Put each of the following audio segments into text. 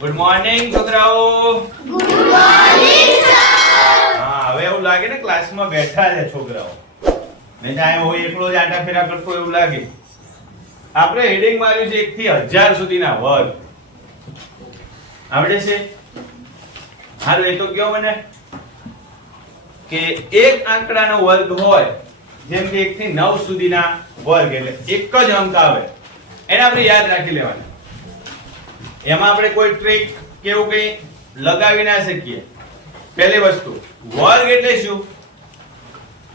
Good morning છોકરાઓ. Good morning sir. હા, હવે એવું લાગે ને ક્લાસમાં બેઠા છે છોકરાઓ. નહીં તો હું એકલો જ આટા ફેરા કરતો એવું લાગે. આપણે હેડિંગ માર્યું છે 1 થી 1000 સુધીના વર્ગ. આવડે છે? હારું, એ તો કયો મને કે એક આંકડાનો વર્ગ હોય, જેમ કે 1 થી 9 સુધીના વર્ગ એટલે એક જ અંક આવે, એને આપણે યાદ રાખી લેવાના. એમાં આપણે કોઈ ટ્રિક કે એવું કંઈ લગાવી ના શકીએ. પહેલી વસ્તુ, વર્ગ એટલે શું?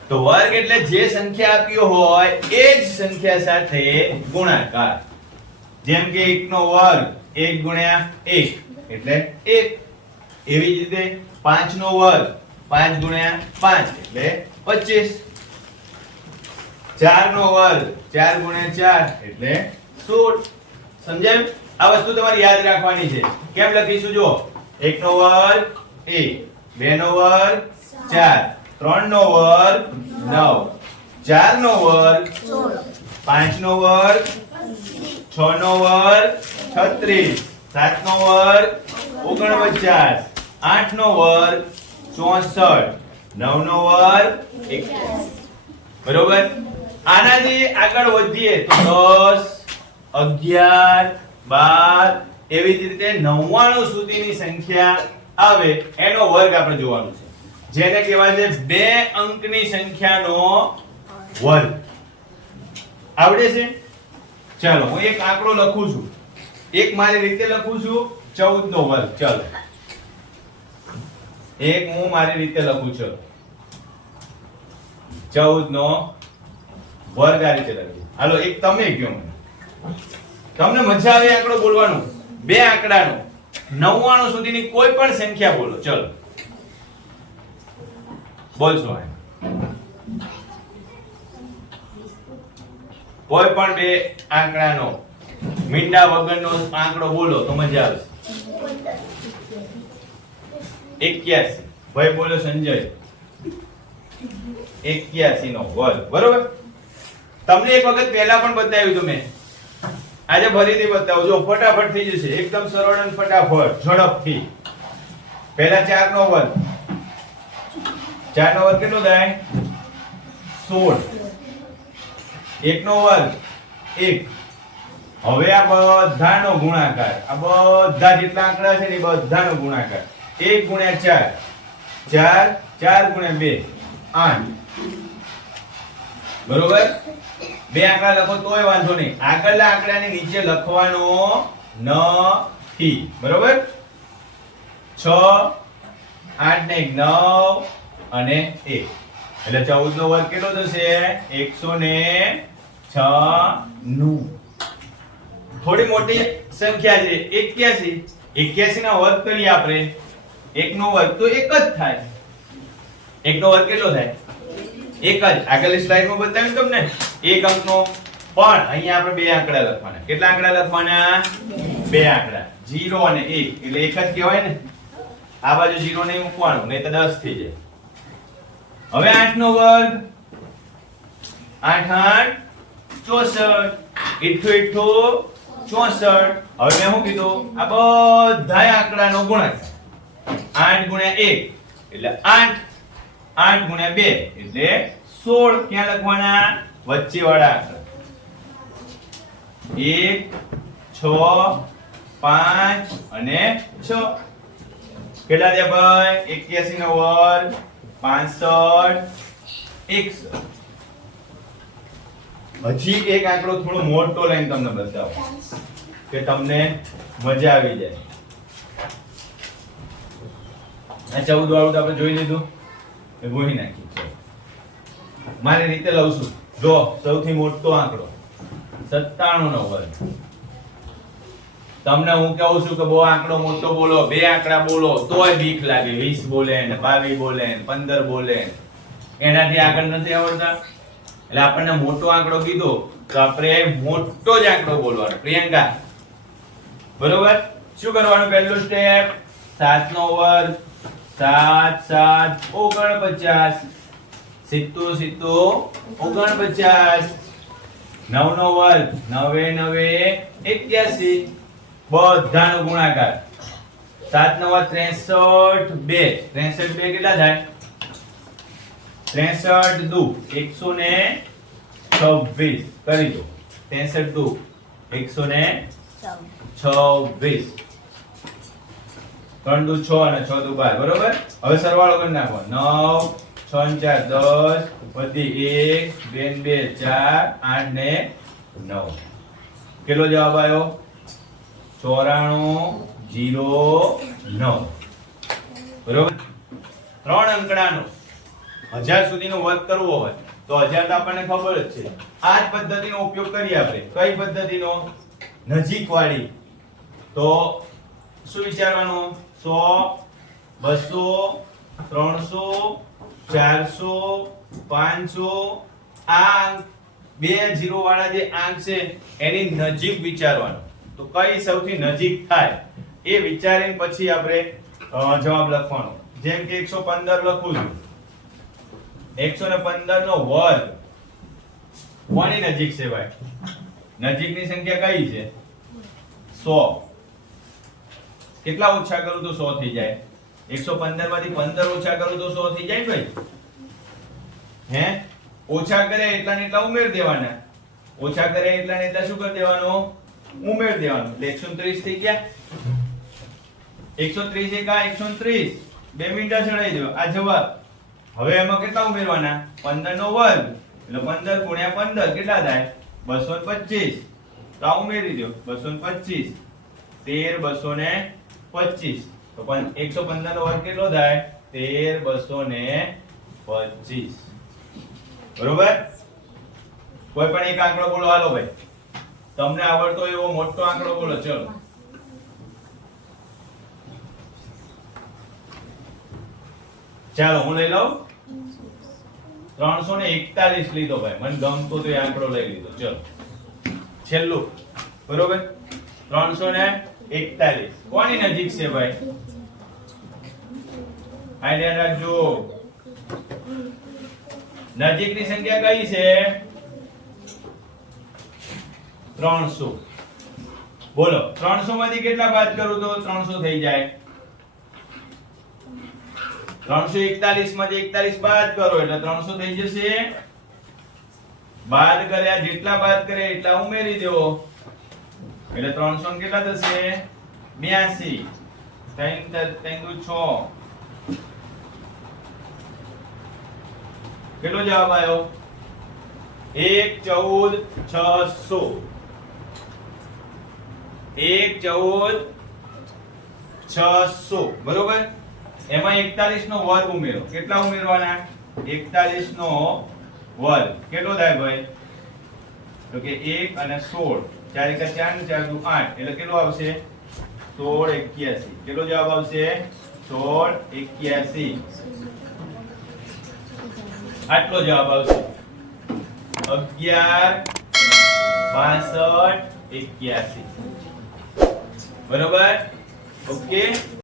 તો વર્ગ એટલે જે સંખ્યા આપી હોય એ જ સંખ્યા સાથે ગુણાકાર. જેમ કે 1 નો વર્ગ 1 ગુણ્યા 1 એટલે 1. એવી જ રીતે 5 નો વર્ગ 5 ગુણ્યા 5 એટલે 25. 4 નો વર્ગ 4 ગુણ્યા 4 એટલે 16. સમજાયું? આ વસ્તુ તમારે યાદ રાખવાની છે. કેમ લખીશું જો? 1 નો વર્ગ 1, 2 નો વર્ગ 4, 3 નો વર્ગ 9, 4 નો વર્ગ 5 નો વર્ગ 6 નો વર્ગ 36, 7 નો વર્ગ 49, 8 નો વર્ગ 64, 9 નો વર્ગ 81. બરોબર? આનાથી આગળ વધીએ તો 10, 11, 12 એવી જ રીતે 99 સુધીની સંખ્યા આવે એનો વર્ગ આપણે જોવાનો છે, જેને કહેવાય છે 2 અંકની સંખ્યાનો વર્ગ. આવડે છે? ચાલો હું એક આંકડો લખું છું, એક મારી રીતે લખું છું 14 નો વર્ગ. ચાલો એક હું મારી રીતે લખું છું 14 નો વર્ગ આ રીતે લખું. હાલો એક તમે કહો મને, તમને મજા આવે આંકડો બોલવાનું. 2 આંકડાનો 99 સુધીની કોઈ પણ સંખ્યા બોલો. ચલો બોલશો. કોઈ પણ 2 આંકડાનો મીંડા વગરનો આંકડો બોલો તો મજા આવશે. 81. ભાઈ બોલો સંજય. 81 નો વર્ગ. બરોબર? તમને એક વખત પહેલા પણ બતાવ્યું હતું મેં, આજે ફરીથી બતાવું. જો ફટાફટ થઈ જશે, એકદમ સરળ અને ફટાફટ ઝડપથી. પહેલા 4 નો વર્ગ. 4 નો વર્ગ કેટલો થાય? 16. 1 નો વર્ગ 1. હવે આ બધાનો ગુણાકાર, આ બધા જેટલા આંકડા છે ને એ બધાનો ગુણાકાર. 1 ગુણ્યા 4, 4 ગુણ્યા 2 8. બરોબર? 2 આંકડા લખો તોય વાંધો નહીં, આગળના આંકડાની નીચે લખવાનો નથી. બરોબર? 6, 8 ને 9 અને 1 એટલે 14 નો વર્ગ કેટલો થશે? 196. થોડી મોટી સંખ્યા છે 81. 81 ના વર્ગ કરીએ આપણે. 1 નો વર્ગ તો 1 જ થાય. 1 નો વર્ગ કેટલો થાય? 1 જ. આગળની સ્લાઇડમાં બતાવ્યું તમને 1 અંકનો. પણ અહીંયા આપણે 2 આંકડા લખવાના. કેટલા આંકડા લખવાના? 2 આંકડા, 0 અને 1 એટલે 1 જ કહેવાય ને. આ બાજુ 0 નહીં મૂકવાનું, નહીં તો 10 થઈ જાય. હવે 8 નો વર્ગ 8 8 64. 64. હવે મેં શું કીધું? આ બધા આંકડાનો ગુણાકાર. 8 ગુણ્યા 1 એટલે 8, 8 ગુણ્યા 2 એટલે 16. ક્યાં લખવાના? વચ્ચે વાળા આંકડા. 1, 6, 5 અને 6. કેટલા થયા ભાઈ? 81 નો વર્ગ 65, 61. હજી એક આંકડો થોડો મોટો લઈને તમને બતાવો કે તમને મજા આવી જાય. આ 14 વાળું તો આપણે જોઈ લીધું, એ ગોહી નાખ્યું. મારી રીતે લઉં છું. જો સૌથી મોટો આંકડો 97 નો વર્ગ. તમને હું કહું છું કે બહુ આંકડો મોટો બોલો, 2 આંકડા બોલો તોય બીક લાગે. 20 બોલે ને 22 બોલે ને 15 બોલે, એનાથી આગળ નથી આવડતા. એટલે આપણને મોટો આંકડો કીધો તો આપણે મોટો જ આંકડો બોલવાનો. પ્રિયંકા બરોબર? શું કરવાનું? પહેલું સ્ટેપ 7 નો વર્ગ 7 7 49. 70 70 49. 9 નો વર્ગ 9 9 81. બધાનો ગુણાકાર 7 નવા 63 2 63 2 કેટલા થાય 63 દુ 126 કરી દો 63 દુ 126 3 દુ 6 અને 6 દુ 12 બરોબર હવે સરવાળો કરી નાખો 9 6 4 10 વધી 1 2 4 8 ને 9 કેટલો જવાબ આવ્યો 9409 બરોબર 3 અંકડાનો 1000 સુધીનો વર્ગ કરવો હોય તો 1000 તો આપણને ખબર જ છે આ જ પદ્ધતિનો ઉપયોગ કરીએ આપણે કઈ પદ્ધતિનો નજીકવાળી તો શું વિચારવાનું 100 200 300 400 500 આ અંક બે ઝીરો વાળા જે આંક છે એની નજીક વિચારવાનું તો કઈ સૌથી નજીક થાય એ વિચારીને પછી આપણે જવાબ લખવાનો જેમ કે 115 લખું છું 115 નો વર્ગ કોની નજીક છે ભાઈ નજીકની સંખ્યા કઈ છે 100 કેટલા ઓછા કરું તો 100 થઈ જાય 115 માંથી 15 ઓછા કરું તો 100 થઈ જાય ભાઈ હે ઓછા કરે એટલા ને એટલા ઉમેર દેવાના ઓછા કરે એટલા ને એટલા શું કરી દેવાનો ઉમેર દેવાનું એટલે 130 થઈ ગયા 130 એકા 130 બે મિનિટ ચડાઈ દો આ જવાબ હવે એમાં કેટલા ઉમેરવાના 15 નો વર્ગ એટલે 15 ગુણ્યા 15 કેટલા થાય 225 તો આ ઉમેરી દો 225 13225 તો 115 નો વર્ગ કેટલો થાય 13225 બરોબર કોઈ પણ એક આંકડો બોલો હાલો ભાઈ તમને આવડતો એવો મોટો આંકડો બોલો ચલો ચાલો હું લઈ લઉં 341 લીધો ભાઈ મને ગમતો તો એ આંકડો લઈ લીધો ચલો છેલ્લું બરોબર 341 કોની નજીક છે ભાઈ આ ધ્યાન રાખજો નજીકની સંખ્યા કઈ છે 300 બોલો 300 માંથી કેટલા બાદ કરું તો 300 થઈ જાય 341 માંથી 41 બાદ કરો એટલે 300 થઈ જશે બાદ કર્યા જેટલા બાદ કરે એટલા ઉમેરી દો એટલે 300 કેટલા થશે 82 3 6 કેટલો જવાબ આવ્યો 114 600 બરોબર એમાં 41 નો વર્ગ ઉમેરો કેટલા ઉમેરવાના 41 નો વર્ગ કેટલો થાય ભાઈ તો કે 1 અને 16 4 એકા 4 4 દુ 8 એટલે કેટલો આવશે 16 81 કેટલો જવાબ આવશે 16 81 આટલો જવાબ આવશે 11 62 81 બરોબર ઓકે